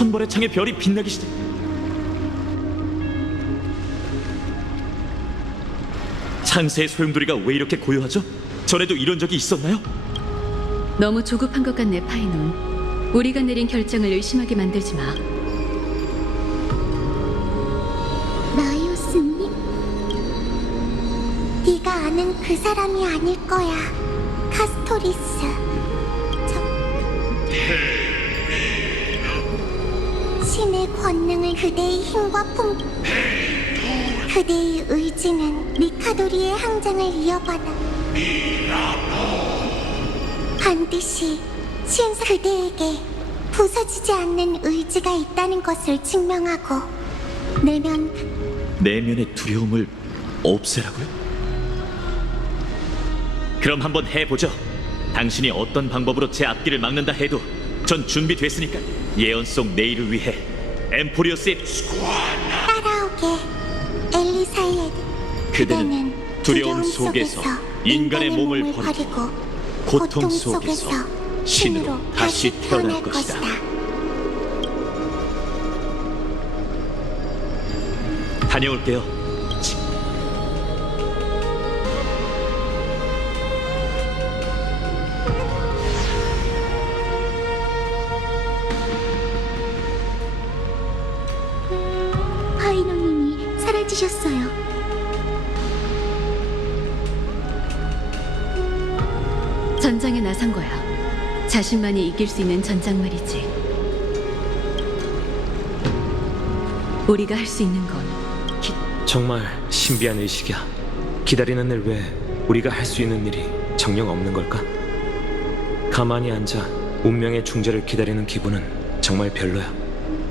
천벌의 창에 별이 빛나기 시작. 창세의 소용돌이가 왜 이렇게 고요하죠? 전에도 이런 적이 있었나요? 너무 조급한 것 같네, 파이논. 우리가 내린 결정을 의심하게 만들지 마. 라이오스님? 네가 아는 그 사람이 아닐 거야, 카스토리스. 신의 권능을 그대의 힘과 그대의 의지는 미카도리의 항장을 이어받아 반드시 신사 그대에게 부서지지 않는 의지가 있다는 것을 증명하고 내면의 두려움을 없애라고요? 그럼 한번 해보죠. 당신이 어떤 방법으로 제 앞길을 막는다 해도 전 준비됐으니까. 예언 속 내일을 위해 엠포리오스의 따라오게, 엘리사이에드. 그대는 두려움 속에서 인간의 몸을 버리고 고통 속에서 신으로 다시 태어날 것이다. 다녀올게요. 파이노님이 사라지셨어요. 전장에 나선 거야. 자신만이 이길 수 있는 전장 말이지. 우리가 할 수 있는 건 정말 신비한 의식이야. 기다리는 일 외에 우리가 할 수 있는 일이 정녕 없는 걸까? 가만히 앉아 운명의 중재를 기다리는 기분은 정말 별로야.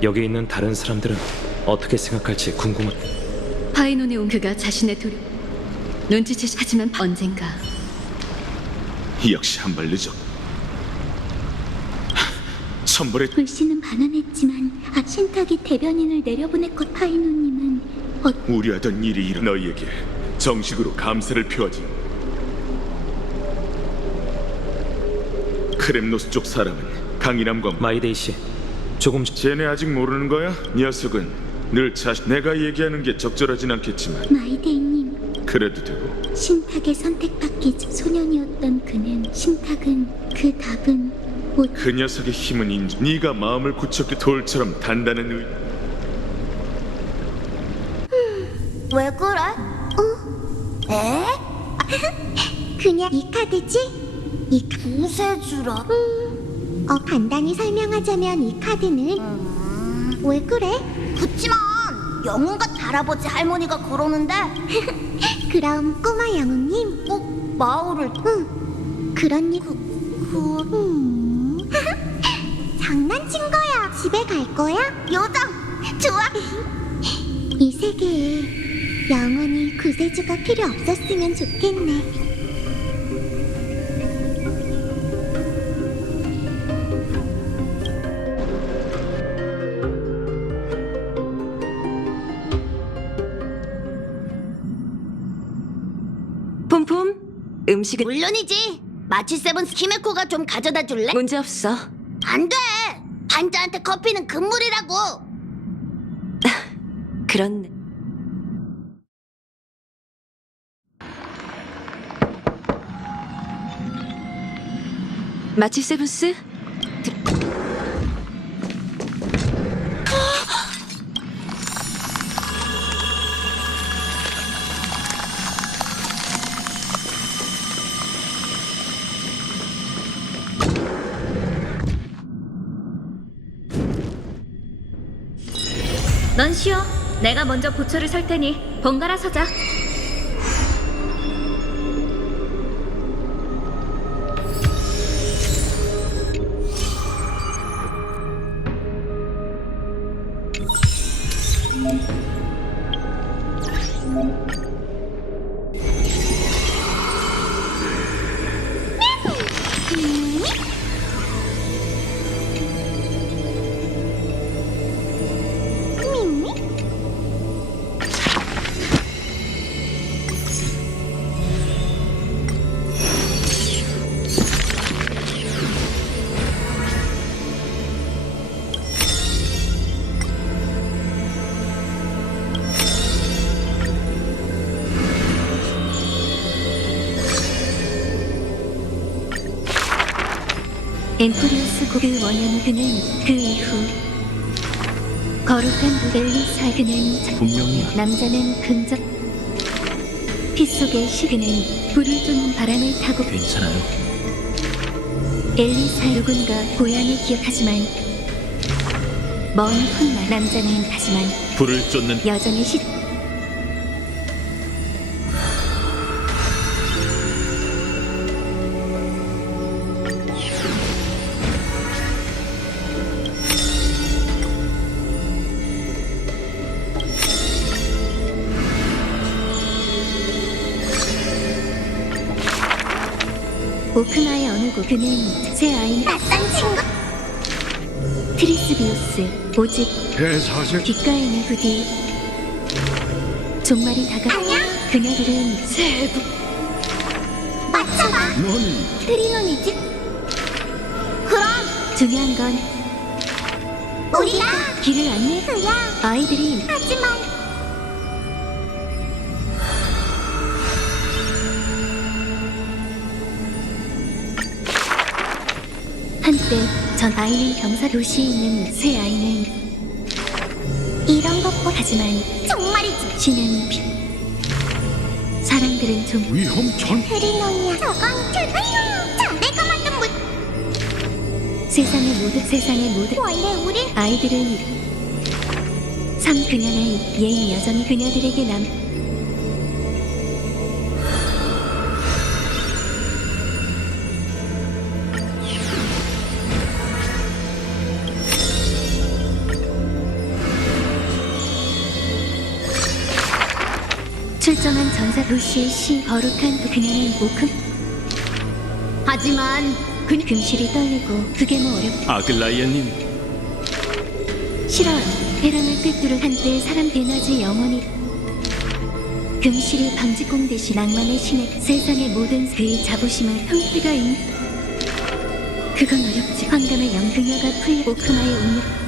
여기 있는 다른 사람들은 어떻게 생각할지 궁금해. 파이논에 온 그가 자신의 눈치채. 하지만 언젠가 역시 한 발 늦었. 천벌의 불씨는 반환했지만 신탁이 대변인을 내려보냈고 파이노님은 우려하던 일이 일어 너희에게 정식으로 감사를 표하지. 크렘노스 쪽 사람은 강인함과 마이데이 씨, 조금 쟤네 아직 모르는 거야? 녀석은 늘 내가 얘기하는 게 적절하진 않겠지만 마이데이님, 그래도 되고. 신탁의 선택받기 전 소년이었던 그는 신탁은 그 답은 못 그 녀석의 힘은 인정. 네가 마음을 굳혔기 돌처럼 단단한 왜 그래? 에? 그냥 이 카드지? 이 구세주라. 간단히 설명하자면 이 카드는 왜 그래? 그치만 영웅같 할아버지 할머니가 그러는데 그럼 꼬마 영웅님, 꼭 마을을 그런 일 장난친 거야. 집에 갈 거야? 요정 좋아. 이 세계에 영원히 구세주가 필요 없었으면 좋겠네. 폼폼, 음식은 물론이지. 마치세븐 히메코가 좀 가져다 줄래? 문제 없어. 안돼. 반자한테 커피는 금물이라고. 그렇네. 마치 세븐스? 넌 쉬어. 내가 먼저 보초를 설 테니 번갈아 서자. 엠프리우스 그 원형 그는 그 이후 거룩한 엘리사 그는 분명히 남자는 긍정 피 속의 그는 불을 쫓는 바람을 타고 괜찮아요. 엘리사 누군가 고향을 기억하지만 먼 훗날 남자는 하지만 불을 쫓는 여전히 오크마의 어느 곳 그는 새 아이 낯선 친구 트리스비우스 오직 대사색 귓가에는 부디 종말이 그녀들은 세부 맞춰봐 넌 트리논이지 그럼 중요한 건 우리가 길을 안내 그야 아이들이 하지만 한때 전 아이는 병사 도시에 있는 새 아이는 이런 것보 하지만 정말이지 신은 사람들은 좀 위험천 트리논이야 저건 내가 만든 세상의 모든 원래 우리 아이들은 그녀는 예의 여전히 그녀들에게 출정한 전사 도시의 거룩한 그녀는 하지만 금실이 떨리고 그게 뭐 아글라이아님, 싫어요. 해랑을 꿰뚫은 한때 사람 대낮이 영원히 금실이 방지공 대신 낭만의 신의 세상의 모든 그의 자부심을 형태가 있는 그건 어렵지. 환감의 영그녀가 풀리 오크마의 운명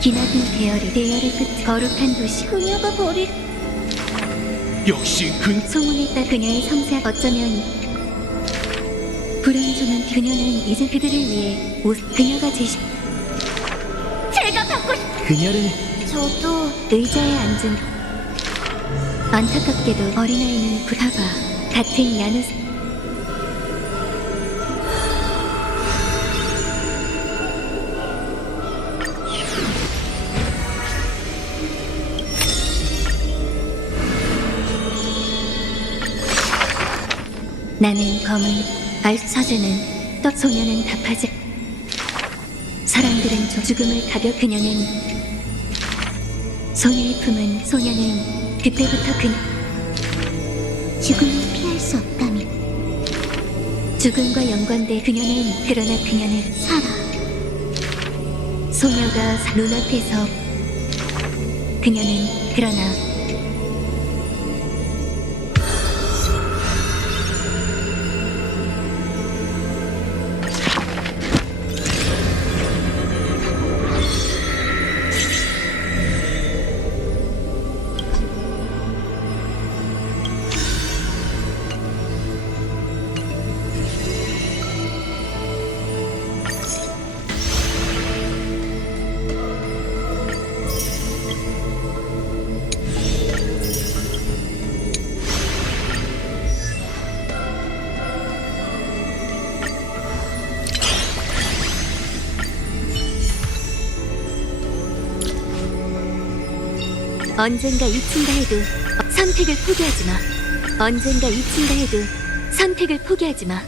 기나긴 대열의 끝 거룩한 도시 그녀가 버릴 역시 그 소문에 따라 그녀의 섬세 어쩌면 불안정한 그녀는 이제 그들을 위해 그녀가 제가 갖고 그녀를 저도 의자에 앉은 안타깝게도 어린아이는 부타바 같은 야누 나는 검은 서재는 소녀는 답하지 사람들은 죽음을 가벼 그녀는 소녀의 품은 소녀는 그때부터 죽음을 피할 수 없다며 죽음과 연관돼 그러나 그녀는 살아 소녀가 눈앞에서 그녀는 그러나 언젠가 잊힌다 해도 선택을 포기하지 마. 언젠가 잊힌다 해도 선택을 포기하지 마.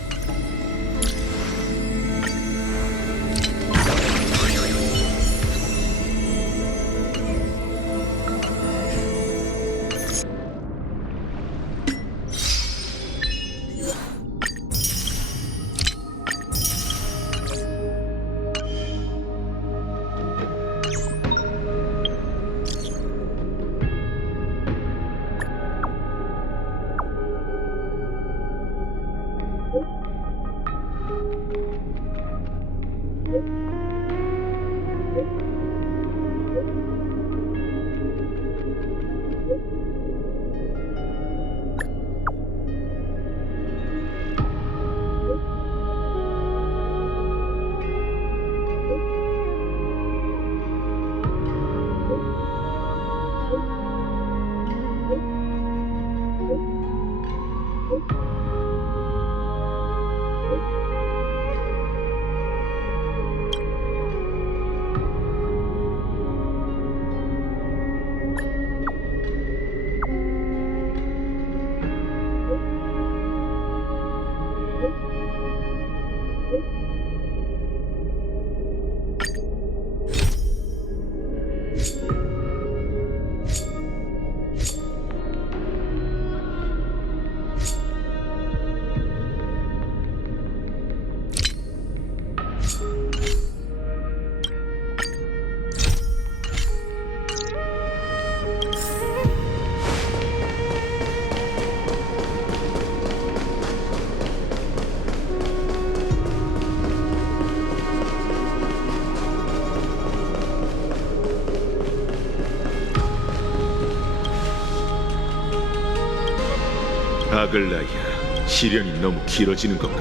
아글라이아, 시련이 너무 길어지는 건가?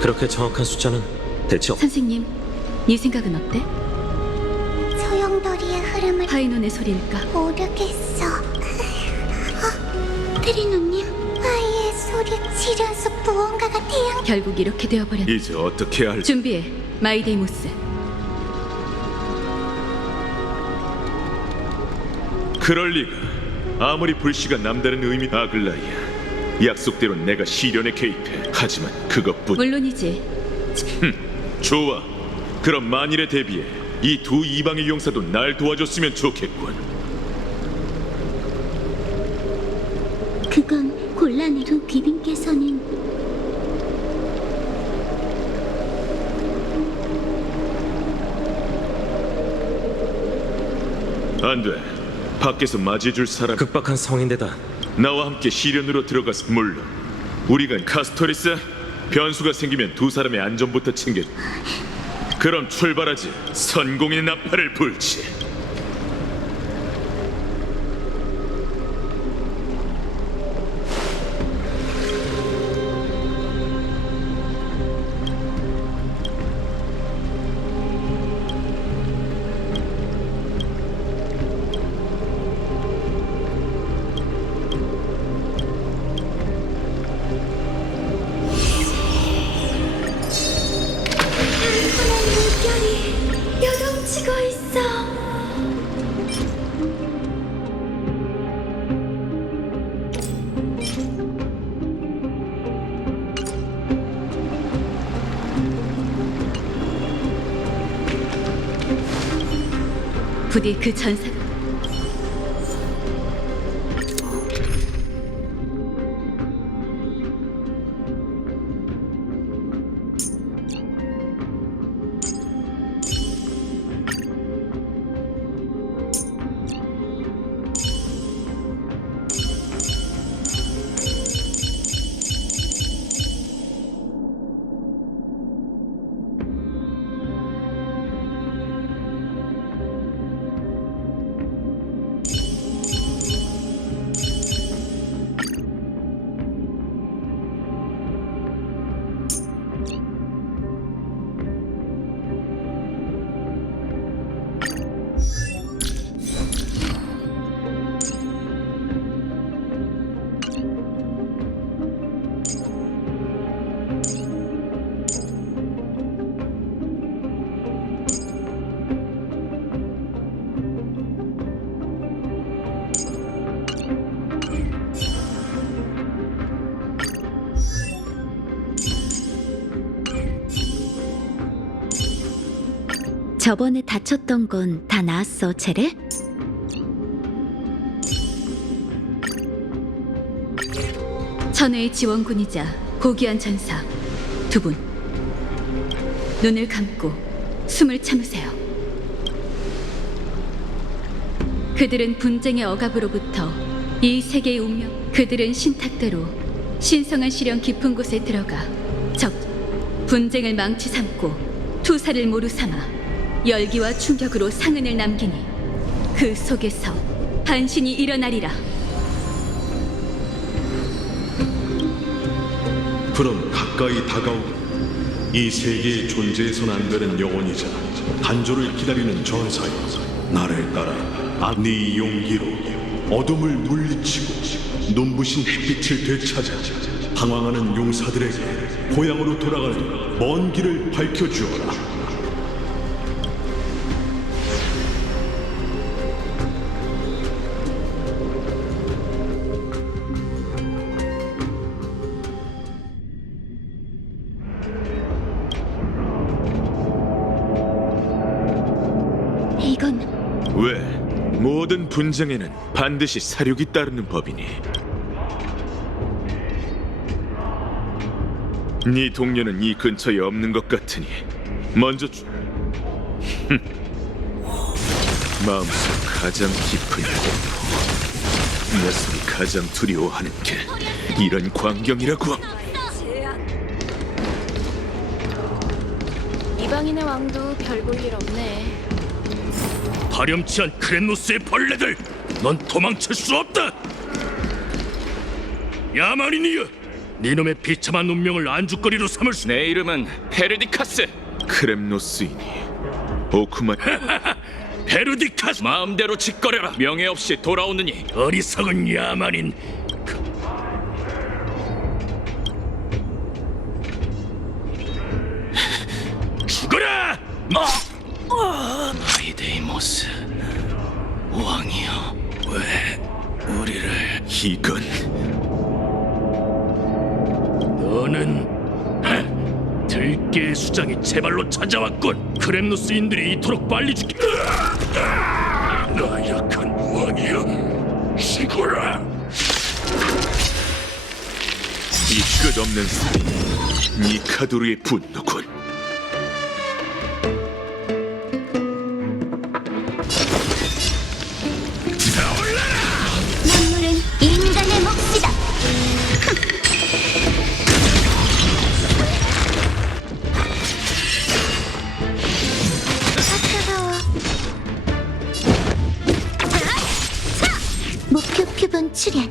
그렇게 정확한 숫자는 대체 선생님, 네 생각은 어때? 소용돌이의 흐름을 파이논의 소리일까? 모르겠어. 트리노님, 아이의 소리, 시련속 무언가가 태양. 결국 이렇게 되어버렸네. 이제 어떻게 할? 준비해, 마이데이모스. 그럴 리가. 아무리 불씨가 남다른 의미. 아글라이아, 약속대로 내가 시련에 개입해. 하지만 그것뿐. 물론이지. 좋아. 그럼 만일에 대비해 이 두 이방의 용사도 날 도와줬으면 좋겠군. 그건 곤란해. 두 귀빈께서는 안 돼. 밖에서 맞이해줄 사람. 극박한 상황인데다 나와 함께 시련으로 들어가서. 물론 우리가 카스토리스, 변수가 생기면 두 사람의 안전부터 챙겨. 그럼 출발하지. 선공의 나팔을 불지. 요동치고 있어. 부디 그 전사. 저번에 다쳤던 건 다 나았어, 제레? 천혜의 지원군이자 고귀한 전사 두 분. 눈을 감고 숨을 참으세요. 그들은 분쟁의 억압으로부터 이 세계의 운명. 그들은 신탁대로 신성한 시련 깊은 곳에 들어가 분쟁을 망치 삼고 투사를 모루 삼아 열기와 충격으로 상흔을 남기니 그 속에서 반신이 일어나리라. 그럼 가까이 다가오고 이 세계의 존재해선 안 되는 영혼이자 단조를 기다리는 전사여, 나를 따라 네 용기로 어둠을 물리치고 눈부신 햇빛을 되찾아 방황하는 용사들에게 고향으로 돌아가는 먼 길을 밝혀주어라. 왜? 모든 분쟁에는 반드시 사륙이 따르는 법이니. 네 동료는 이 근처에 없는 것 같으니 먼저 마음속 가장 깊은 공포, 녀석이 가장 두려워하는 게 이런 광경이라고. 이방인의 왕도 별 볼 일 없네. 파렴치한 크렘노스의 벌레들, 넌 도망칠 수 없다. 야만인이여, 네놈의 비참한 운명을 안주거리로 삼을 수. 내 이름은 페르디카스. 크렘노스이니 오쿠마. 페르디카스. 마음대로 짓거려라. 명예 없이 돌아오느니. 어리석은 야만인. 죽어라! 아이데이모스 왕이여, 왜 우리를? 이건 너는 들깨 수장이 제발로 찾아왔군. 크렘노스인들이 이토록 빨리 죽게. 나약한 왕이여, 죽어라! 이 끝없는 살인, 니카도르의 분노군. 만물은 인간의 몫이다. 아까워. 목표 표본 출현.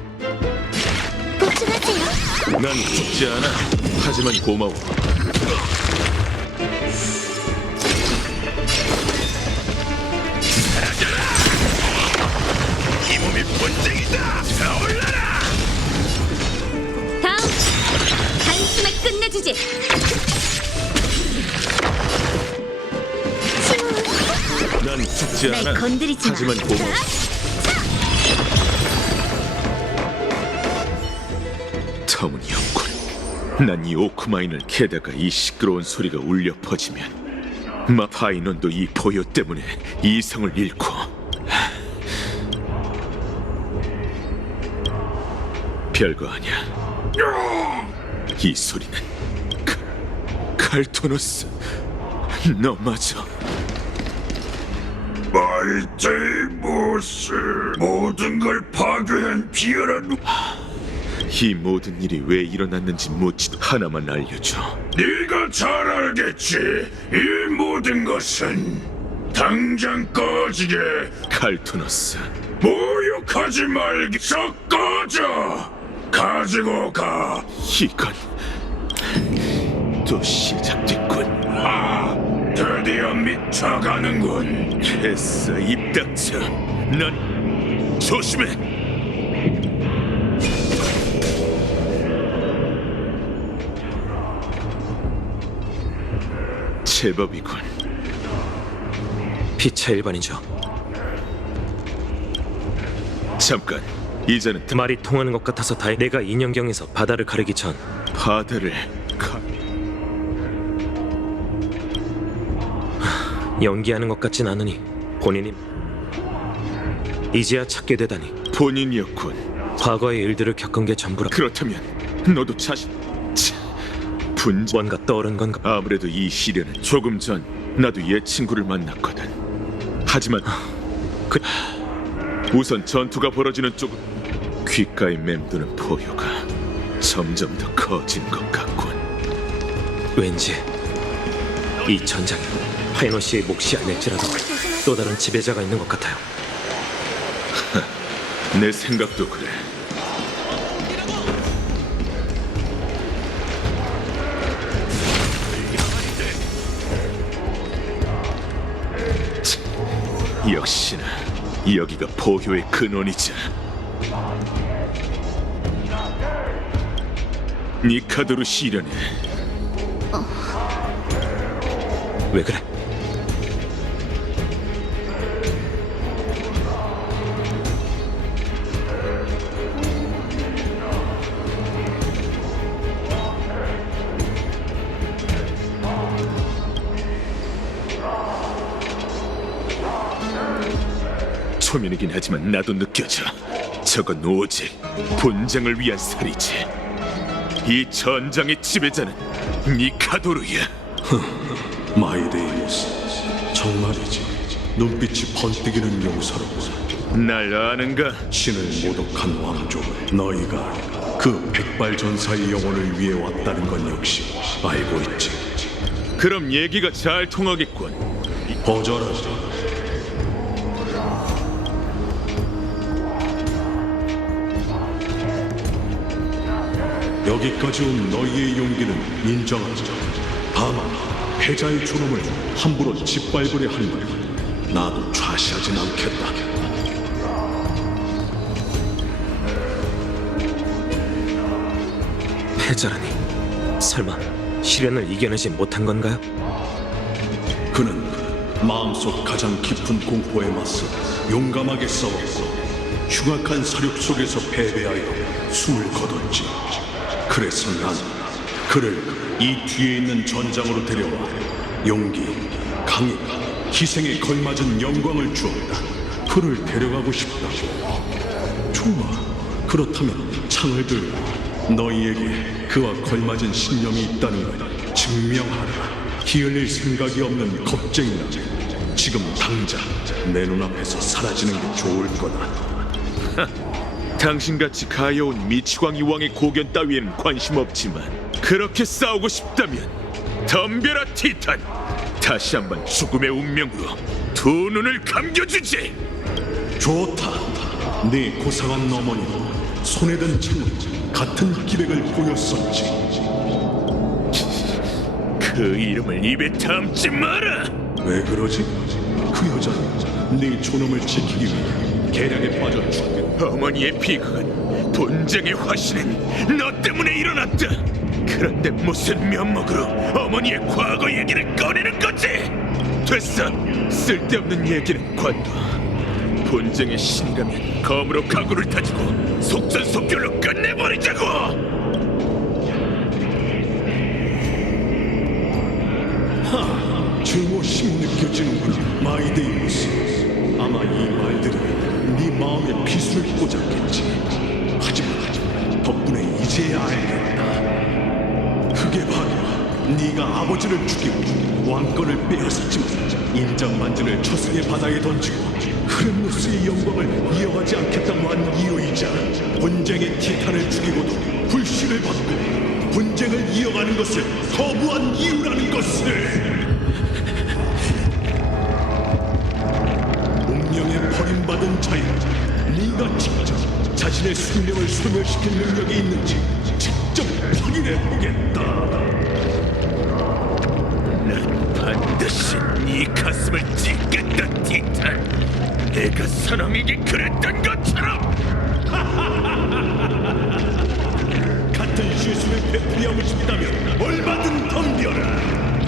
보충하세요. 난 죽지 않아. 하지만 고마워. 이 몸이 본쟁이다. 타올라라! 다음 단숨에 끝내주지. 난 죽지 않아. 날 건드리지 마. 하지만 고마워. 터무니없군. 난 이 오크마인을 게다가 이 시끄러운 소리가 울려 퍼지면 마파이논도 이 보여 때문에 이성을 잃고. 별거 아니야. 이 소리는 칼토너스, 너마저. 말테이모스, 모든 걸 파괴한 비열한 이 모든 일이 왜 일어났는지 묻지도. 하나만 알려줘. 네가 잘 알겠지. 이 모든 것은 당장 꺼지게. 칼토너스, 모욕하지 말기. 썩 꺼져. 가지고 가. 이건 또 시작됐군. 드디어 미쳐가는군. 됐어, 입 닥쳐. 넌 조심해. 제법이군. 피차 일반이죠. 잠깐, 이제는 말이 통하는 것 같아서 다행. 내가 인형경에서 바다를 가르기 전 바다를 연기하는 것 같진 않으니 본인이 이제야 찾게 되다니. 본인이었군. 과거의 일들을 겪은 게 전부라. 그렇다면 너도 자신 분전. 뭔가 떠오른 건가? 아무래도 이 시련은 조금 전 나도 옛 친구를 만났거든. 하지만 우선 전투가 벌어지는 쪽은 귓가에 맴도는 포효가 점점 더 커지는 것 같군. 왠지 이 전장에 파이노 씨의 몫이 아닐지라도 또 다른 지배자가 있는 것 같아요. 내 생각도 그래. 역시나 여기가 포효의 근원이자. 니카도르 시련에 왜 그래? 초면이긴 하지만 나도 느껴져. 저건 오직 본장을 위한 살이지. 이 전장의 지배자는 니카도르야. 마이데이모스, 정말이지. 눈빛이 번뜩이는 용사로고 날 아는가? 신을 모독한 왕족을 너희가 그 백발전사의 영혼을 위해 왔다는 건 역시 알고 있지. 그럼 얘기가 잘 통하겠군. 거절하지. 여기까지 온 너희의 용기는 인정하지. 다만 패자의 존엄을 함부로 짓밟으려 한다면 나도 좌시하진 않겠다. 패자라니. 설마 시련을 이겨내지 못한 건가요? 그는 마음속 가장 깊은 공포에 맞서 용감하게 싸웠고 흉악한 사륙 속에서 패배하여 숨을 거뒀지. 그래서 난 그를 이 뒤에 있는 전장으로 데려와 용기, 강인, 희생에 걸맞은 영광을 주었다. 그를 데려가고 싶다고. 좋아. 그렇다면 창을 들고 너희에게 그와 걸맞은 신념이 있다는 걸 증명하라. 기어낼 생각이 없는 겁쟁이라. 지금 당장 내 눈앞에서 사라지는 게 좋을 거다. 당신같이 가여운 미치광이 왕의 고견 따위에는 관심 없지만 그렇게 싸우고 싶다면 덤벼라 티탄. 다시 한번 죽음의 운명으로 두 눈을 감겨주지. 좋다. 네 고상한 어머니도 손에 든 창은 같은 기백을 보였었지. 그 이름을 입에 담지 마라. 왜 그러지? 그 여자는 네 존엄을 지키기 위해 계략에 빠져 죽겠다. 어머니의 비극은 본쟁의 화신은 너 때문에 일어났다. 그런데 무슨 면목으로 어머니의 과거 얘기를 꺼내는 거지? 됐어. 쓸데없는 얘기는 관둬. 본쟁의 신이라면 검으로 가구를 다지고 속전속결로 끝내버리자고. 증오심이 느껴지는구나, 마이데이모스. 아마 이 말들이 네 마음에 비수를 꽂았겠지. 하지만 덕분에 이제야 알겠다. 그게 바로 네가 아버지를 죽이고 왕권을 빼앗았지만 인장만진을 저승의 바다에 던지고 흐름노스의 영광을 이어가지 않겠다고 한 이유이자 본쟁의 티탄을 죽이고도 불씨를 받고 분쟁을 이어가는 것을 거부한 이유라는 것을. 운명에 버림받은 자여, 네가 직접 자신의 숙명을 소멸시킬 능력이 있는지 직접 확인해보겠다. 난 반드시 네 가슴을 찢겠다, 티탄. 내가 사람에게 그랬던 것처럼. 같은 실수를 되풀이하고 싶다면 얼마든 덤벼라.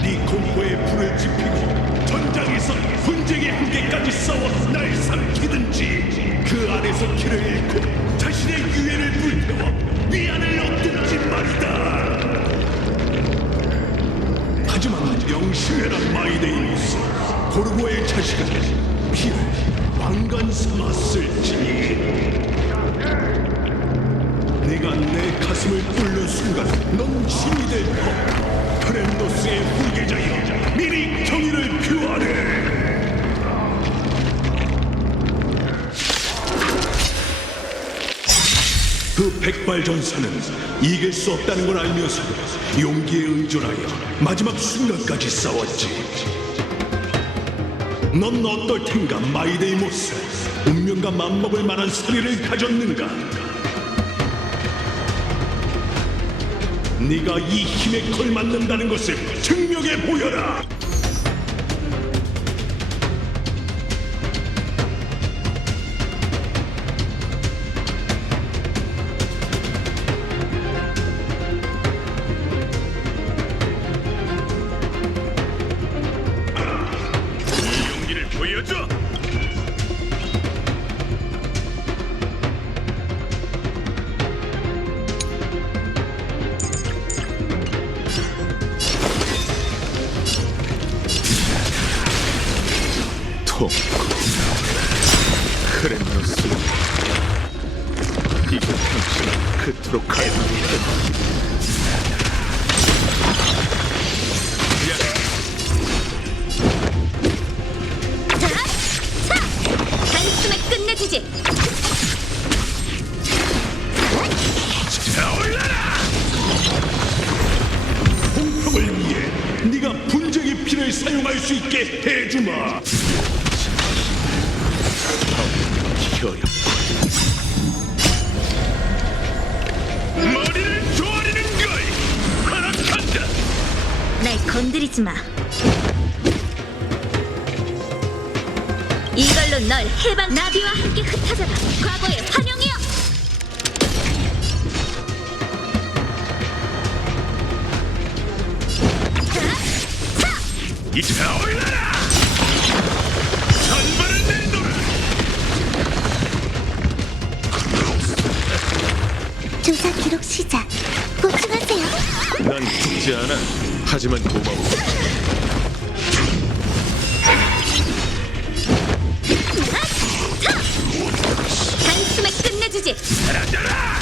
네 공포에 불을 지피고 전장에서 분쟁의 한계까지 싸워 날 삼키든지 그 안에서 길을 잃고 자신의 유해를 불태워 위안을 얻든지 말이다. 하지만 명심해라, 마이데이모스. 고르고의 자식은 피를 왕관 삼아 쓸지니 네가 내 가슴을 뚫는 순간 넌 신이 될 것. 크렘노스의 후계자여, 미리 경의를 표하래. 그 백발전사는 이길 수 없다는 걸 알면서도 용기에 의존하여 마지막 순간까지 싸웠지. 넌 어떨 텐가, 마이데이모스? 운명과 맞먹을 만한 사리를 가졌는가? 네가 이 힘에 걸맞는다는 것을 증명해 보여라. 이 용기를 보여줘. 크렘노스, 이제 당신은 그토록 가야하겠다. 단숨에 끝내주지. 공평을 위해 네가 분쟁의 피를 사용할 수 있게 해주마. 어렵군. 머리를 조아리는 걸 허락한다. 날 건드리지 마. 이걸로 널 해방. 나비와 함께 흩어져라. 과거의 환영이여. 이제 올라라. 전발을 내놓으라. 조사 기록 시작. 보충하세요. 난 죽지 않아. 하지만 고마워. 단숨에 끝내주지. 사라져라.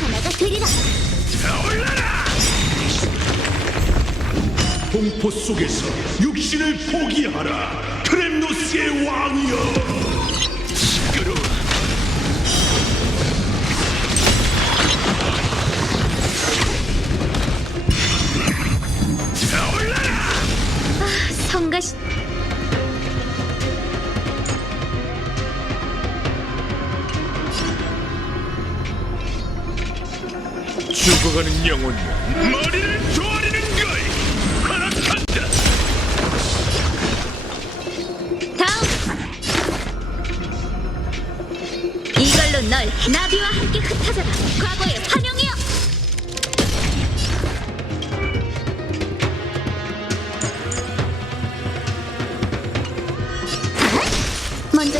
하나가 되리라. 올라라. 공포 속에서 육신을 포기하라. 크렘노스의 왕이여. 시끄러워. 성가시. 죽어가는 영혼이여, 머리를 조아리는 걸 허락한다. 다음. 이걸로 널 나비와 함께 흩어져라. 과거의 환영이여. 먼저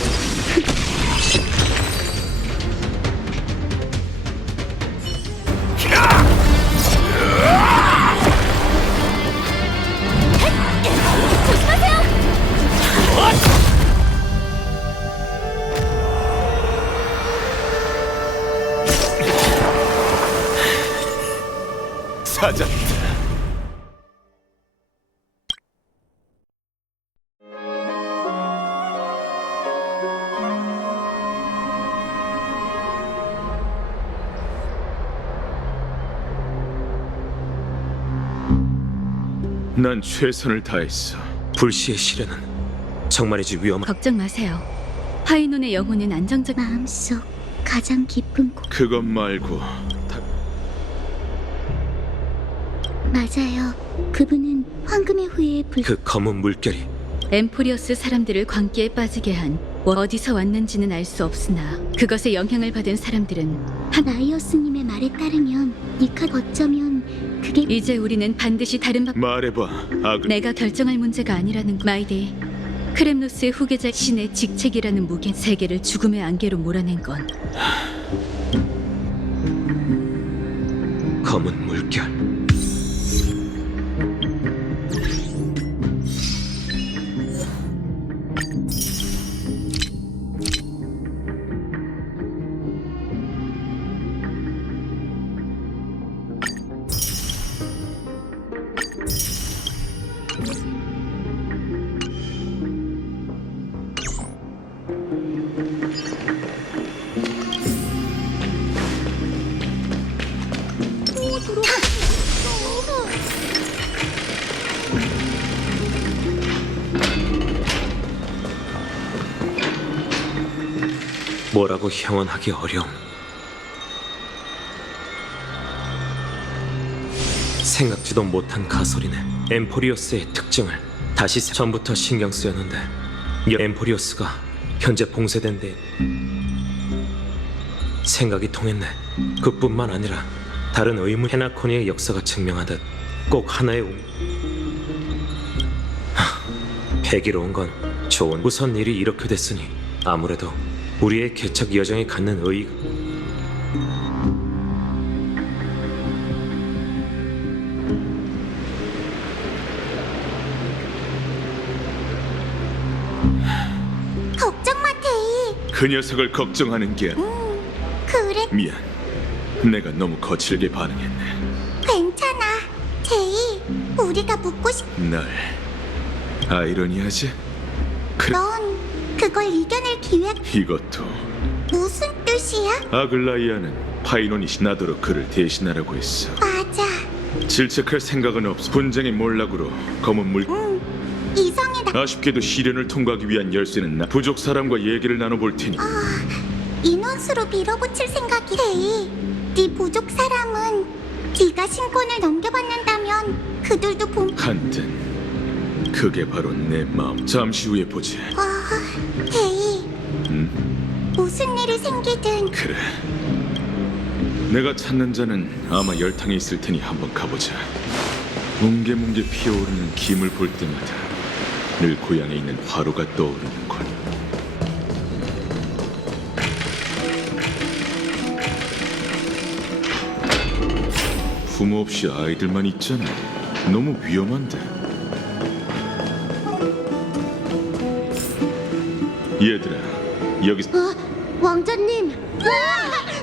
찾았다. 난 최선을 다했어. 불시의 시련은 정말이지 위험한. 걱정 마세요. 하이논의 영혼은 안정적. 마음속 가장 깊은 곳. 그것 말고 맞아요. 그분은 황금의 후예의 불. 그 검은 물결이 엠포리어스 사람들을 광기에 빠지게 한 어디서 왔는지는 알 수 없으나 그것에 영향을 받은 사람들은 나이어스님의 말에 따르면 니카 어쩌면 그게 이제 우리는 반드시 다른 방. 말해봐. 아그 내가 결정할 문제가 아니라는 거. 마이데이. 크렘노스의 후계자 신의 직책이라는 무게. 세계를 죽음의 안개로 몰아낸 건 검은 물결. 뭐라고 형언하기 어려움. 생각지도 못한 가설이네. 엠포리오스의 특징을 다시 전부터 신경 쓰였는데 엠포리오스가 현재 봉쇄된 데 생각이 통했네. 그뿐만 아니라 다른 의문. 헤나코니의 역사가 증명하듯 꼭 하나의 패기로운 건 좋은. 우선 일이 이렇게 됐으니 아무래도 우리의 개척 여정에 갖는 의의가 그 녀석을 걱정하는 게 그래, 미안. 내가 너무 거칠게 반응했네. 괜찮아. 제이, 우리가 묻고 날 아이러니하지? 넌 그걸 이겨낼 기회가 이것도 무슨 뜻이야? 아글라이아는 파이논이 나도록 그를 대신하라고 했어. 맞아. 질책할 생각은 없어. 분쟁의 몰락으로 검은 물. 이성이다. 아쉽게도 시련을 통과하기 위한 열쇠는 나. 부족 사람과 얘기를 나눠볼 테니. 인원수로 밀어붙일 생각이 제이. 네 부족 사람은 네가 신권을 넘겨받는다면 그들도 한땐 그게 바로 내 마음. 잠시 후에 보지. 제이, 무슨 일이 생기든 그래. 내가 찾는 자는 아마 열탕에 있을 테니 한번 가보자. 뭉게뭉게 피어오르는 김을 볼 때마다 늘 고향에 있는 화로가 떠오르는군. 부모 없이 아이들만 있잖아. 너무 위험한데. 얘들아, 여기 왕자님.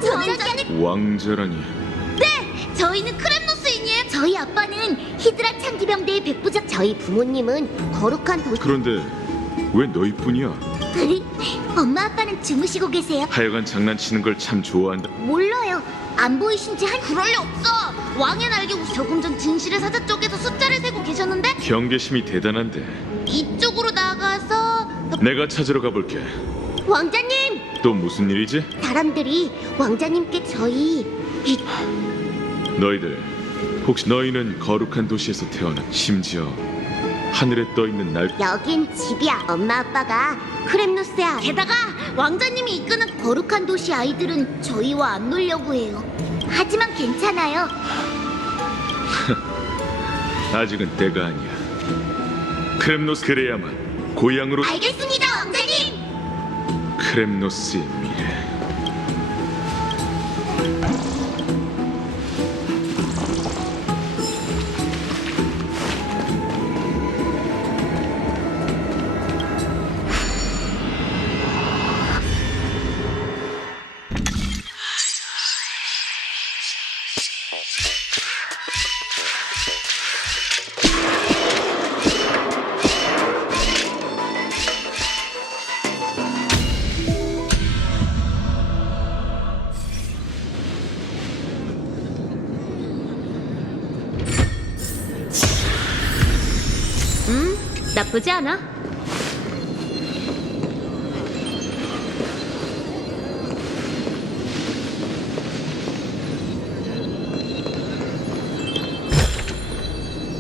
왕자님. 왕자라니. 저희는 크렘노스인이에요. 저희 아빠는 히드라 창기병대의 백부장. 저희 부모님은 거룩한 도시. 그런데 왜 너희뿐이야? 엄마 아빠는 주무시고 계세요. 하여간 장난치는 걸 참 좋아한다. 몰라요. 안 보이신 지 그럴 리 없어. 왕의 날개 조금 전 진실의 사자 쪽에서 숫자를 세고 계셨는데 경계심이 대단한데. 이쪽으로 나가서 내가 찾으러 가볼게. 왕자님. 또 무슨 일이지? 사람들이 왕자님께 저희 너희들 혹시 너희는 거룩한 도시에서 태어나 심지어 하늘에 떠 있는 날 여긴 집이야. 엄마 아빠가 크렘누스야. 게다가 왕자님이 이끄는 거룩한 도시 아이들은 저희와 안 놀려고 해요. 하지만 괜찮아요. 아직은 때가 아니야. 크렘노스 그래야만 고향으로. 알겠습니다, 왕자님. 크렘노스의 미래. 나쁘지 않아.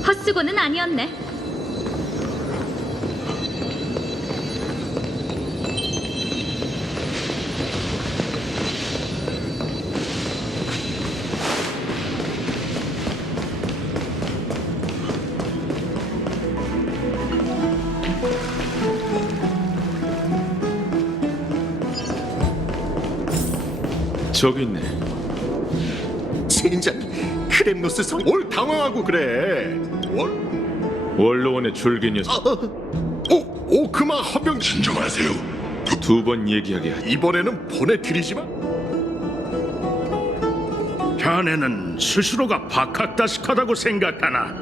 헛수고는 아니었네. 저기 있네. 진짜 크렘노스 성. 뭘 당황하고 그래? 원로원의 졸개 녀석. 오크마 헌병. 진정하세요. 두 번 얘기하게 하지. 이번에는 보내드리지만 자네는 스스로가 박학다식하다고 생각하나?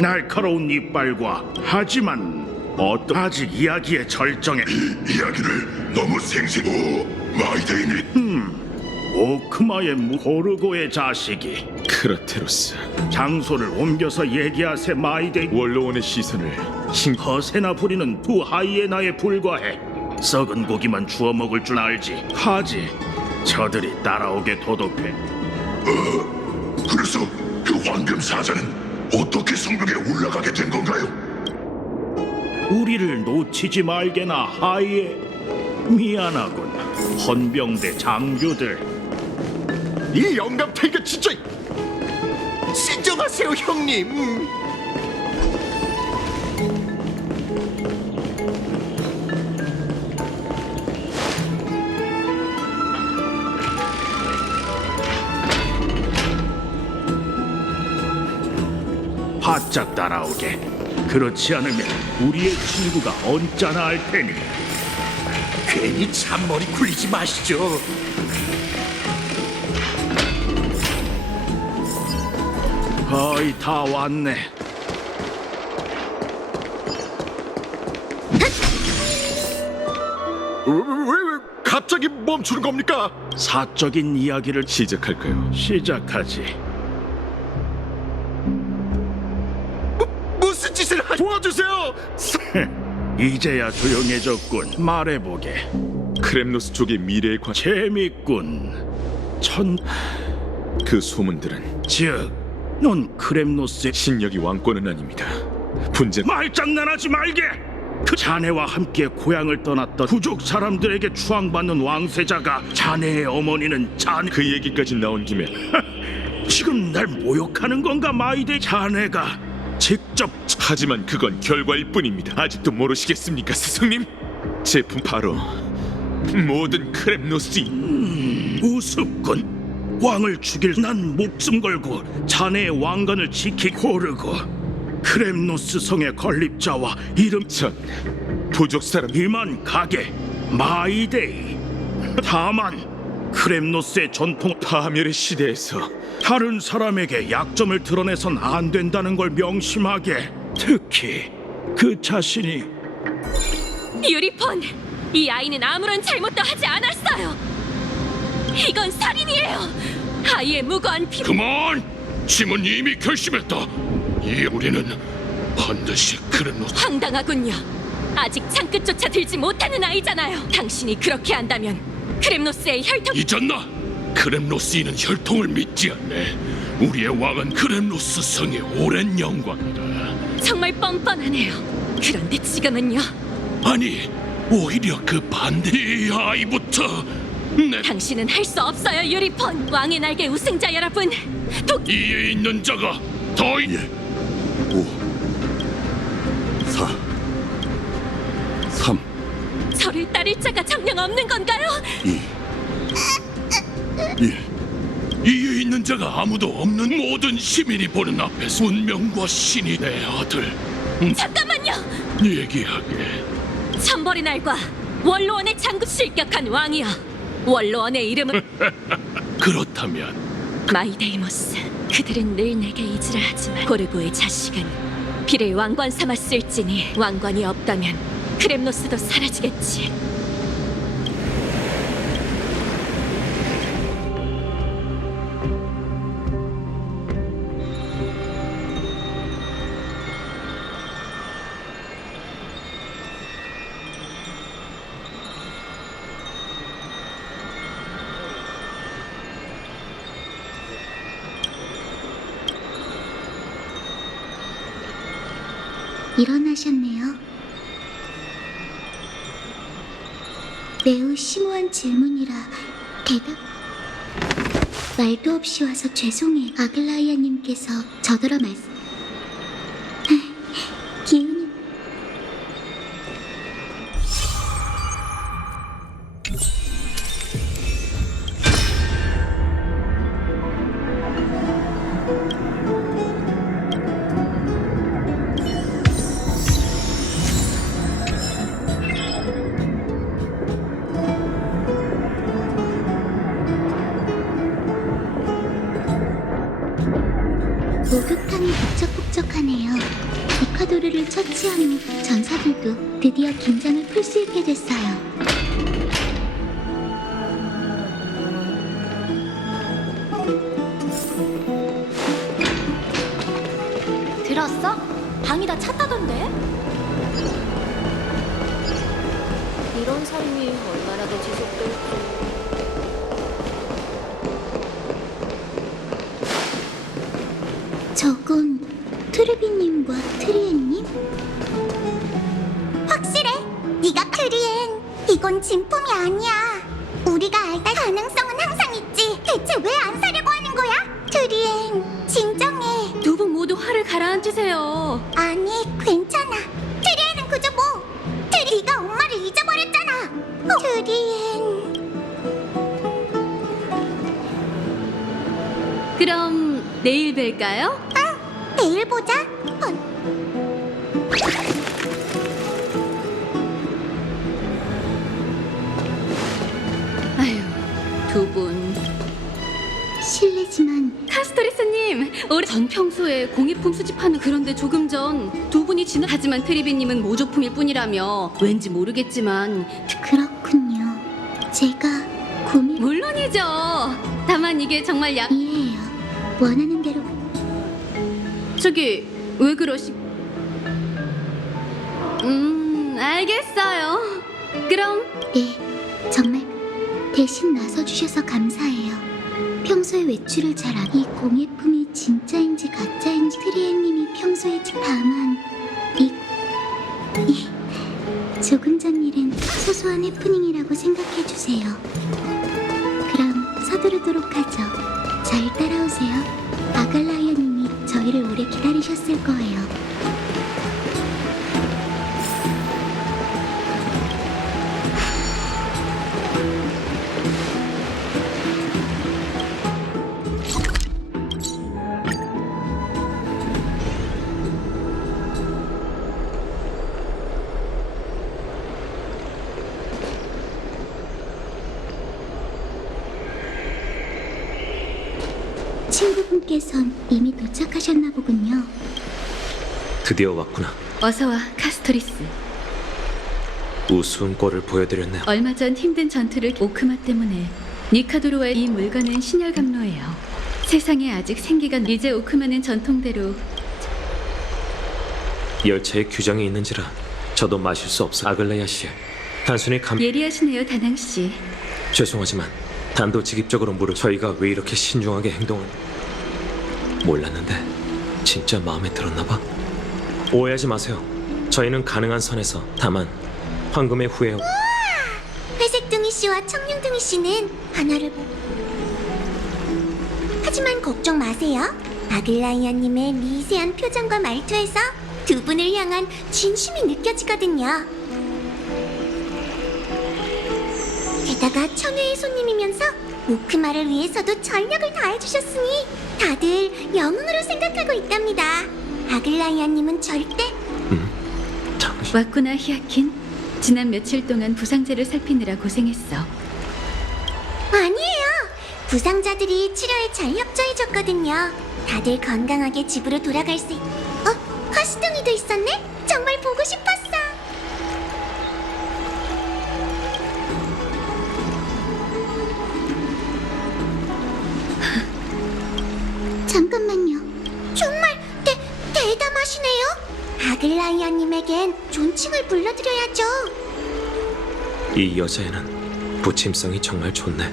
날카로운 이빨과 하지만 아직 이야기의 절정에 이야기를 너무 생생고 마이데이니. 오크마의 고르고의 자식이 크라테로스. 장소를 옮겨서 얘기하세. 마이데이. 원로원의 시선을 허세나 부리는 두 하이에나에 불과해. 썩은 고기만 주워 먹을 줄 알지. 하지. 저들이 따라오게 도독해. 그래서 그 황금 사자는 어떻게 성벽에 올라가게 된 건가요? 우리를 놓치지 말게나 하이에. 미안하군. 헌병대 장교들. 이 영감 태가 진짜. 진정하세요, 형님. 바짝 따라오게. 그렇지 않으면 우리의 친구가 언짢아 할 테니. 괜히 잔머리 굴리지 마시죠. 거의 다 왔네. 왜 갑자기 멈추는 겁니까? 사적인 이야기를 시작할까요? 시작하지. 무슨 짓을 하... 도와주세요! 이제야 조용해졌군. 말해보게. 크렘노스 쪽의 미래에 관한 재밌군. 그 소문들은 즉, 넌 크렘노스의 신력이 왕권은 아닙니다. 분쟁 말장난하지 말게. 그 자네와 함께 고향을 떠났던 부족 사람들에게 추앙받는 왕세자가 자네의 어머니는 자네. 그 얘기까지 나온 김에 지금 날 모욕하는 건가 마이데? 자네가 직접 하지만 그건 결과일 뿐입니다. 아직도 모르시겠습니까, 스승님? 제품 바로 모든 크렘노스인 우습군. 왕을 죽일 난 목숨 걸고 자네의 왕관을 지키고 오르고 크렘노스 성의 건립자와 이름 전 부족 사람 이만 가게 마이데이. 다만 크렘노스의 전통 파멸의 시대에서 다른 사람에게 약점을 드러내선 안 된다는 걸 명심하게. 특히 그 자신이 유리폰, 이 아이는 아무런 잘못도 하지 않았어요. 이건 살인이에요. 아이의 무고한 피. 그만! 짐은 이미 결심했다. 이 우리는 반드시 크렘노스 황당하군요. 아직 창끝조차 들지 못하는 아이잖아요. 당신이 그렇게 한다면 크렘노스의 혈통. 잊었나? 크렘노스인은 혈통을 믿지 않네. 우리의 왕은 크렘노스 성의 오랜 영광이다. 정말 뻔뻔하네요. 그런데 지금은요. 아니, 오히려 그 반대. 이 아이부터 내 당신은 할 수 없어요, 유리폰. 왕의 날개 우승자 여러분. 이에 있는 자가 더 있... 5 4 3 저를 따를 자가 정녕 없는 건가요? 2 1 이에 있는 자가 아무도 없는 모든 시민이 보는 앞에서 운명과 신이 내 아들 잠깐만요. 얘기하게. 천벌의 날과 원로원의 장구 실격한 왕이여. 원로원의 이름은 그렇다면 마이데이모스. 그들은 늘 내게 이질하지만 고르고의 자식은 비를 왕관 삼았을지니 왕관이 없다면 크렘노스도 사라지겠지. 일어나셨네요. 매우 심오한 질문이라 대답. 말도 없이 와서 죄송해. 아글라이아님께서 저더러 말씀. 기운이. 목욕탕이 북적북적하네요. 이카도르를 처치한 후 전사들도 드디어 긴장을 풀 수 있게 됐어요. 들었어? 방이 다 찼다던데? 이런 삶이 얼마나 더 지속될지. 저건 트르비님과 트리엔님? 확실해? 네가 트리엔. 이건 진품이 아니야. 우리가 알다 가능성은 항상 있지. 대체 왜 안 사려고 하는 거야? 트리엔, 진정해. 두 분 모두 화를 가라앉으세요. 아니, 괜찮아. 트리엔은 그저 뭐. 네가 엄마를 잊어버렸잖아. 트리엔. 그럼 내일 뵐까요? 내일 보자. 두 분. 실례지만 카스토리스님, 전 평소에 공예품 수집하는 그런데 조금 전 두 분이 하지만 트리비님은 모조품일 뿐이라며 왠지 모르겠지만 그렇군요. 제가 고민 물론이죠. 다만 이게 정말 이해해요. 원하는 대로 저기 왜 그러시? 알겠어요. 그럼 네, 정말 대신 나서주셔서 감사해요. 평소에 외출을 잘 안... 이 공예품이 진짜인지 가짜인지 트리엔님이 평소에 다만 이 조금 전 일은 소소한 해프닝이라고 생각해주세요. 그럼 서두르도록 하죠. 잘 따라오세요. 아갈라이아님이 저희를 오래 기다리셨을 거예요. 친구분께선 이미 도착하셨나 보군요. 드디어 왔구나. 어서와 카스토리스. 우스운 꼴을 보여드렸네요. 얼마 전 힘든 전투를 오크마 때문에 니카도르와의 이 물건은 신혈감로예요. 세상에 아직 생기가 이제 오크마는 전통대로 열차에 규정이 있는지라 저도 마실 수 없어. 아글레야 씨, 단순히 예리하시네요, 다낭 씨. 죄송하지만 단도직입적으로 물어 저희가 왜 이렇게 신중하게 행동을 몰랐는데 진짜 마음에 들었나 봐. 오해하지 마세요. 저희는 가능한 선에서 다만 황금의 후에 회색둥이 씨와 청룡둥이 씨는 하나를 하지만 걱정 마세요. 아글라이아님의 미세한 표정과 말투에서 두 분을 향한 진심이 느껴지거든요. 게다가 천회의 손님이면서 오크마를 위해서도 전력을 다해주셨으니 다들 영웅으로 생각하고 있답니다. 아글라이아님은 절대 당신 왔구나, 히아킨. 지난 며칠 동안 부상자를 살피느라 고생했어. 아니에요. 부상자들이 치료에 잘 협조해줬거든요. 다들 건강하게 집으로 돌아갈 수 카스둥이도 있었네? 정말 보고 싶었어. 잠깐만요. 정말 대담하시네요. 아글라이아님에겐 존칭을 불러드려야죠. 이 여자애는 부침성이 정말 좋네.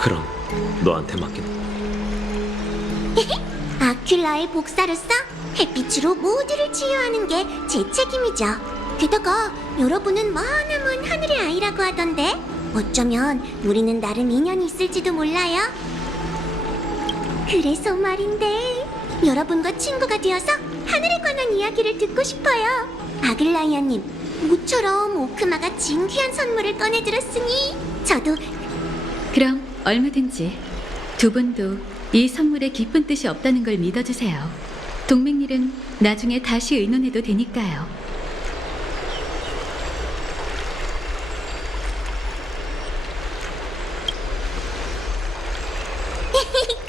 그럼 너한테 맡긴. 아큘라의 복사로서 햇빛으로 모두를 치유하는 게 제 책임이죠. 게다가 여러분은 머나먼 하늘의 아이라고 하던데 어쩌면 우리는 나름 인연이 있을지도 몰라요. 그래서 말인데 여러분과 친구가 되어서 하늘에 관한 이야기를 듣고 싶어요. 아글라이아님, 모처럼 오크마가 진귀한 선물을 꺼내들었으니 저도 그럼 얼마든지 두 분도 이 선물에 기쁜 뜻이 없다는 걸 믿어주세요. 동맹일은 나중에 다시 의논해도 되니까요.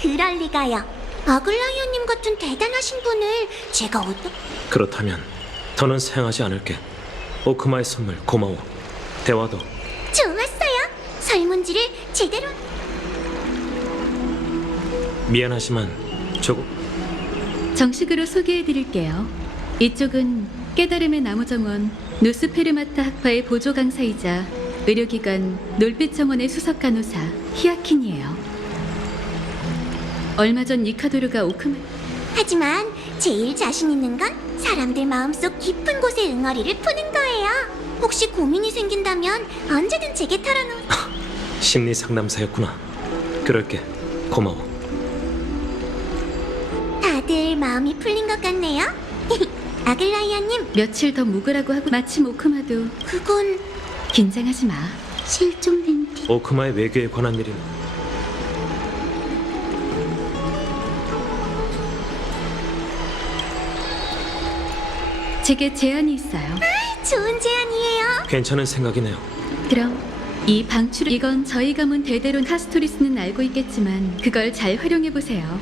그럴 리가요. 아글라이아님 같은 대단하신 분을 제가 그렇다면 더는 사양하지 않을게. 오크마의 선물 고마워. 대화도 좋았어요. 설문지를 제대로 미안하지만 조금 정식으로 소개해드릴게요. 이쪽은 깨달음의 나무정원 누스페르마타 학파의 보조 강사이자 의료기관 놀빛정원의 수석 간호사 히아킨이에요. 얼마 전 니카도르가 오크마 하지만 제일 자신 있는 건 사람들 마음속 깊은 곳의 응어리를 푸는 거예요. 혹시 고민이 생긴다면 언제든 제게 털어놓. 심리 상담사였구나. 그럴게. 고마워. 다들 마음이 풀린 것 같네요. 아글라이아님, 며칠 더 묵으라고 하고 마침 오크마도 그건 긴장하지 마. 실종된 티 오크마의 외교에 관한 일은 제게 제안이 있어요. 좋은 제안이에요. 괜찮은 생각이네요. 그럼 이 방출 이건 저희 가문 대대로 카스토리스는 알고 있겠지만 그걸 잘 활용해 보세요.